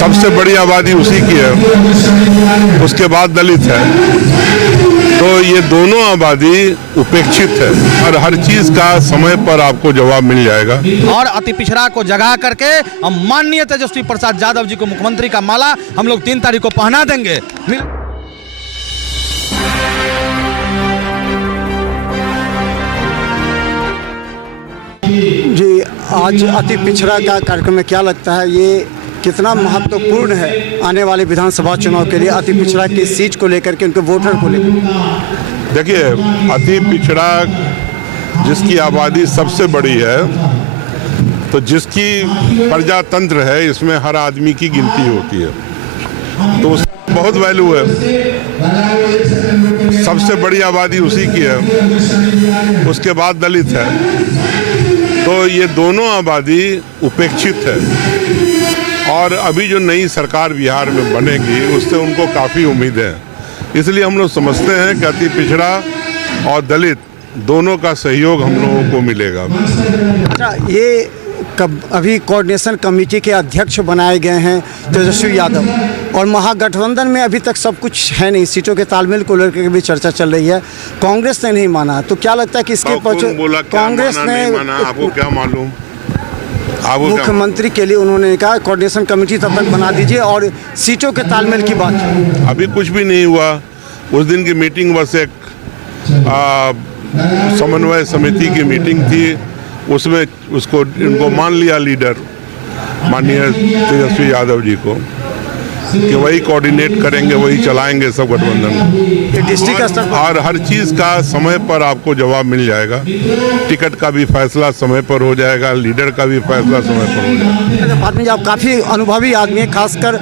सबसे बड़ी आबादी उसी की है, उसके बाद दलित है। तो ये दोनों आबादी उपेक्षित है और हर चीज का समय पर आपको जवाब मिल जाएगा। और अति पिछड़ा को जगा करके हम माननीय तेजस्वी प्रसाद यादव जी को मुख्यमंत्री का माला हम लोग 3 तारीख को पहना देंगे। जी, आज अति पिछड़ा का कार्यक्रम में क्या लगता है, ये कितना महत्वपूर्ण है आने वाले विधानसभा चुनाव के लिए, अति पिछड़ा की सीट को लेकर के, उनके वोटर को लेकर? देखिए, अति पिछड़ा जिसकी आबादी सबसे बड़ी है, तो जिसकी प्रजातंत्र है, इसमें हर आदमी की गिनती होती है, तो उसका बहुत वैल्यू है। सबसे बड़ी आबादी उसी की है, उसके बाद दलित है। तो ये दोनों आबादी उपेक्षित है और अभी जो नई सरकार बिहार में बनेगी उससे उनको काफ़ी उम्मीद है। इसलिए हम लोग समझते हैं कि अति पिछड़ा और दलित दोनों का सहयोग हम लोगों को मिलेगा। अच्छा, ये अभी कोऑर्डिनेशन कमेटी के अध्यक्ष बनाए गए हैं तेजस्वी यादव, और महागठबंधन में अभी तक सब कुछ है नहीं, सीटों के तालमेल को लेकर भी चर्चा चल रही है। कांग्रेस ने नहीं माना, तो क्या लगता है कि इसके कांग्रेस ने आपको क्या मालूम? मुख्यमंत्री के लिए उन्होंने कहा कोऑर्डिनेशन कमेटी तब तक बना दीजिए और सीटों के तालमेल की बात। अभी कुछ भी नहीं हुआ। उस दिन की मीटिंग बस एक समन्वय समिति की मीटिंग थी, उसमें उसको इनको मान लिया लीडर माननीय तेजस्वी यादव जी को कि वही कोऑर्डिनेट करेंगे, वही चलाएंगे सब गठबंधन। डिस्ट्रिक्ट स्तर पर और हर चीज़ का समय पर आपको जवाब मिल जाएगा। टिकट का भी फैसला समय पर हो जाएगा, लीडर का भी फैसला समय पर हो जाएगा। बात में आप काफ़ी अनुभवी आदमी हैं, खासकर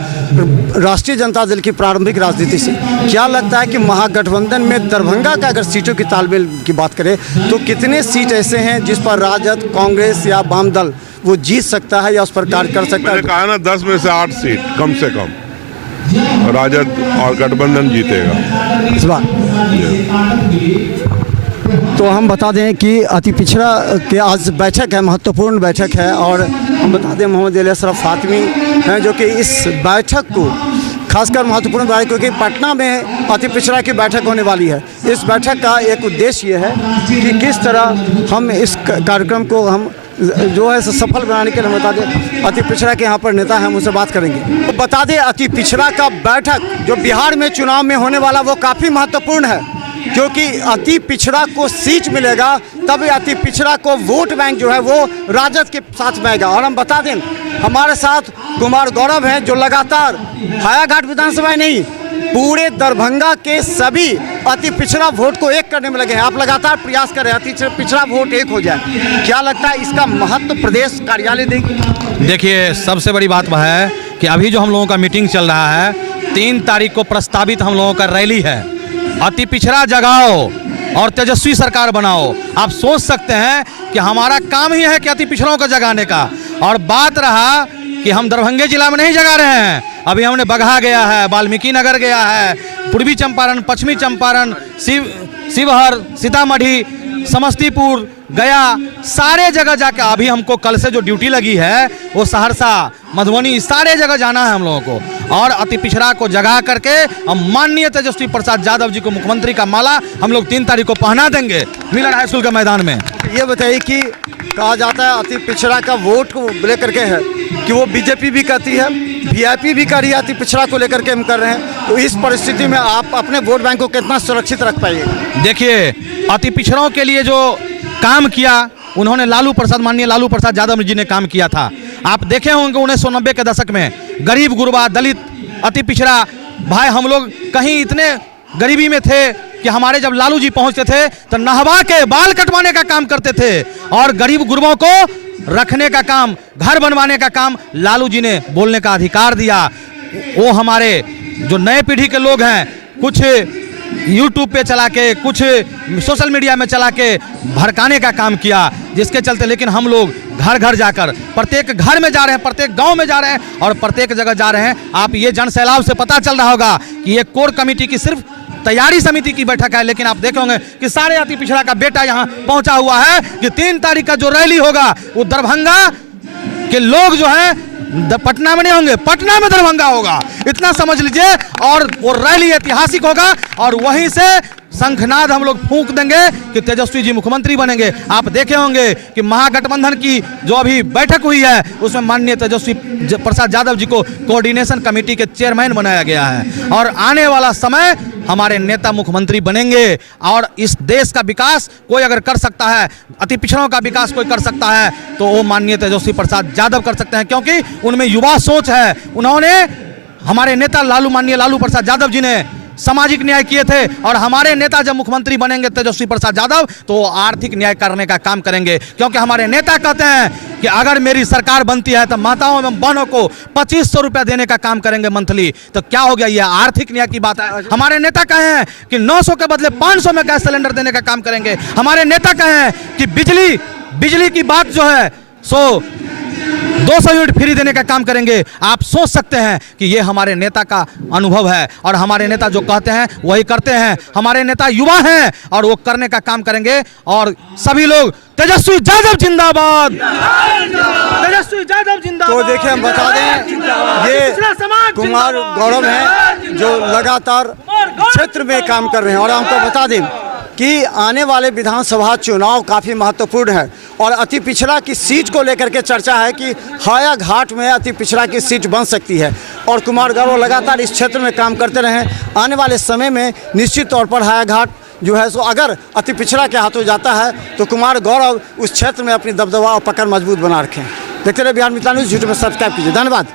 राष्ट्रीय जनता दल की प्रारंभिक राजनीति से। क्या लगता है कि महागठबंधन में दरभंगा का अगर सीटों की तालमेल की बात करें तो कितने सीट ऐसे हैं जिस पर राजद, कांग्रेस या वाम दल वो जीत सकता है या उस पर कार्य कर सकता है? मैंने कहा ना, 10 में से 8 सीट कम से कम राजद और गठबंधन जीतेगा इस बार। तो हम बता दें कि अति पिछड़ा के आज बैठक है, महत्वपूर्ण बैठक है, और हम बता दें मोहम्मद अली अशरफ फातमी हैं जो कि इस बैठक को खासकर महत्वपूर्ण बनाया, क्योंकि पटना में अति पिछड़ा की बैठक होने वाली है। इस बैठक का एक उद्देश्य ये है कि किस तरह हम इस कार्यक्रम को हम जो है सफल बनाने के लिए, बता दें अति पिछड़ा के यहाँ पर नेता हैं, हम उनसे बात करेंगे। तो बता दें अति पिछड़ा का बैठक जो बिहार में चुनाव में होने वाला वो काफ़ी महत्वपूर्ण है, क्योंकि अति पिछड़ा को सीट मिलेगा तभी अति पिछड़ा को वोट बैंक जो है वो राजद के साथ में आएगा। और हम बता दें हमारे साथ कुमार गौरव हैं जो लगातार हायाघाट विधानसभा नहीं, पूरे दरभंगा के सभी अति पिछड़ा वोट को एक करने में लगे हैं। आप लगातार प्रयास कर रहे हैं अति पिछड़ा वोट एक हो जाए। क्या लगता है इसका महत्व प्रदेश कार्यालय देगी? देखिए, सबसे बड़ी बात वह है कि अभी जो हम लोगों का मीटिंग चल रहा है, 3 तारीख को प्रस्तावित हम लोगों का रैली है। अति पिछड़ा जगाओ और तेजस्वी सरकार बनाओ। आप सोच सकते हैं कि हमारा काम ही है कि अति पिछड़ों को जगाने का। और बात रहा कि हम दरभंगा जिला में नहीं जगा रहे हैं, अभी हमने बगहा गया है, वाल्मीकि नगर गया है, पूर्वी चंपारण, पश्चिमी चंपारण, शिवहर, सीतामढ़ी, समस्तीपुर, गया, सारे जगह जाकर अभी हमको कल से जो ड्यूटी लगी है वो सहरसा, मधुबनी, सारे जगह जाना है हम लोगों को। और अति पिछड़ा को जगा करके हम माननीय तेजस्वी प्रसाद यादव जी को मुख्यमंत्री का माला हम लोग 3 तारीख को पहना देंगे मिलन हाई स्कूल के मैदान में। ये बताइए कि कहा जाता है अति पिछड़ा का वोट को लेकर के है कि वो बीजेपी भी कहती है, वीआईपी भी कर रही है, अति पिछड़ा को लेकर के हम कर रहे हैं। तो इस परिस्थिति में आप अपने वोट बैंक को कितना सुरक्षित रख पाइएगा? देखिए, अति पिछड़ों के लिए जो काम किया उन्होंने माननीय लालू प्रसाद यादव जी ने काम किया था। आप देखे होंगे 1990 के दशक में गरीब गुरबा, दलित, अति पिछड़ा भाई, हम लोग कहीं इतने गरीबी में थे कि हमारे जब लालू जी पहुंचते थे तो नहवा के बाल कटवाने का काम करते थे और गरीब गुरबों को रखने का काम, घर बनवाने का काम लालू जी ने बोलने का अधिकार दिया। वो हमारे जो नए पीढ़ी के लोग हैं, कुछ यूट्यूब पे चला के, कुछ सोशल मीडिया में चला के भड़काने का काम किया, जिसके चलते लेकिन हम लोग घर घर जाकर प्रत्येक घर में जा रहे हैं, प्रत्येक गांव में जा रहे हैं और प्रत्येक जगह जा रहे हैं। आप ये जन सैलाब से पता चल रहा होगा कि ये कोर कमेटी की सिर्फ तैयारी समिति की बैठक है, लेकिन आप देखे होंगे कि सारे अति पिछड़ा का बेटा यहाँ पहुंचा हुआ है कि 3 तारीख का जो रैली होगा वो दरभंगा के लोग जो हैं पटना में नहीं होंगे, पटना में दरभंगा होगा, इतना समझ लीजिए। और वो रैली ऐतिहासिक होगा और वहीं से शंखनाद हम लोग फूंक देंगे कि तेजस्वी जी मुख्यमंत्री बनेंगे। आप देखे होंगे कि महागठबंधन की जो अभी बैठक हुई है उसमें माननीय तेजस्वी प्रसाद यादव जी को कोऑर्डिनेशन कमेटी के चेयरमैन बनाया गया है और आने वाला समय हमारे नेता मुख्यमंत्री बनेंगे। और इस देश का विकास कोई अगर कर सकता है, अति पिछड़ों का विकास कोई कर सकता है तो वो माननीय तेजस्वी प्रसाद यादव कर सकते हैं, क्योंकि उनमें युवा सोच है। उन्होंने, हमारे नेता माननीय लालू प्रसाद यादव जी ने सामाजिक न्याय किए थे और हमारे नेता जब मुख्यमंत्री बनेंगे तेजस्वी प्रसाद यादव तो वो आर्थिक न्याय करने का काम करेंगे, क्योंकि हमारे नेता कहते हैं कि अगर मेरी सरकार बनती है तो माताओं एवं बहनों को 2500 रुपया देने का काम करेंगे मंथली। तो क्या हो गया, ये आर्थिक न्याय की बात है। हमारे नेता कहे हैं कि 900 के बदले 500 में गैस सिलेंडर देने का काम करेंगे। हमारे नेता कहे हैं कि बिजली की बात जो है सो 200 यूनिट फ्री देने का काम करेंगे। आप सोच सकते हैं कि ये हमारे नेता का अनुभव है और हमारे नेता जो कहते हैं वही करते हैं। हमारे नेता युवा हैं और वो करने का काम करेंगे। और सभी लोग तेजस्वी यादव जिंदाबाद, तेजस्वी यादव जिंदाबाद। तो देखिए, हम बता दें ये कुमार गौरव हैं जो लगातार क्षेत्र में काम कर रहे हैं। और हमको बता दें कि आने वाले विधानसभा चुनाव काफ़ी महत्वपूर्ण है और अति पिछड़ा की सीट को लेकर के चर्चा है कि हायाघाट में अति पिछड़ा की सीट बन सकती है। और कुमार गौरव लगातार इस क्षेत्र में काम करते रहे। आने वाले समय में निश्चित तौर पर हायाघाट जो है सो अगर अति पिछड़ा के हाथों जाता है तो कुमार गौरव उस क्षेत्र में अपनी दबदबा और पकड़ मजबूत बना रखें। देखते रहे बिहार मित्र न्यूज़, यूट्यूब में सब्सक्राइब कीजिए। धन्यवाद।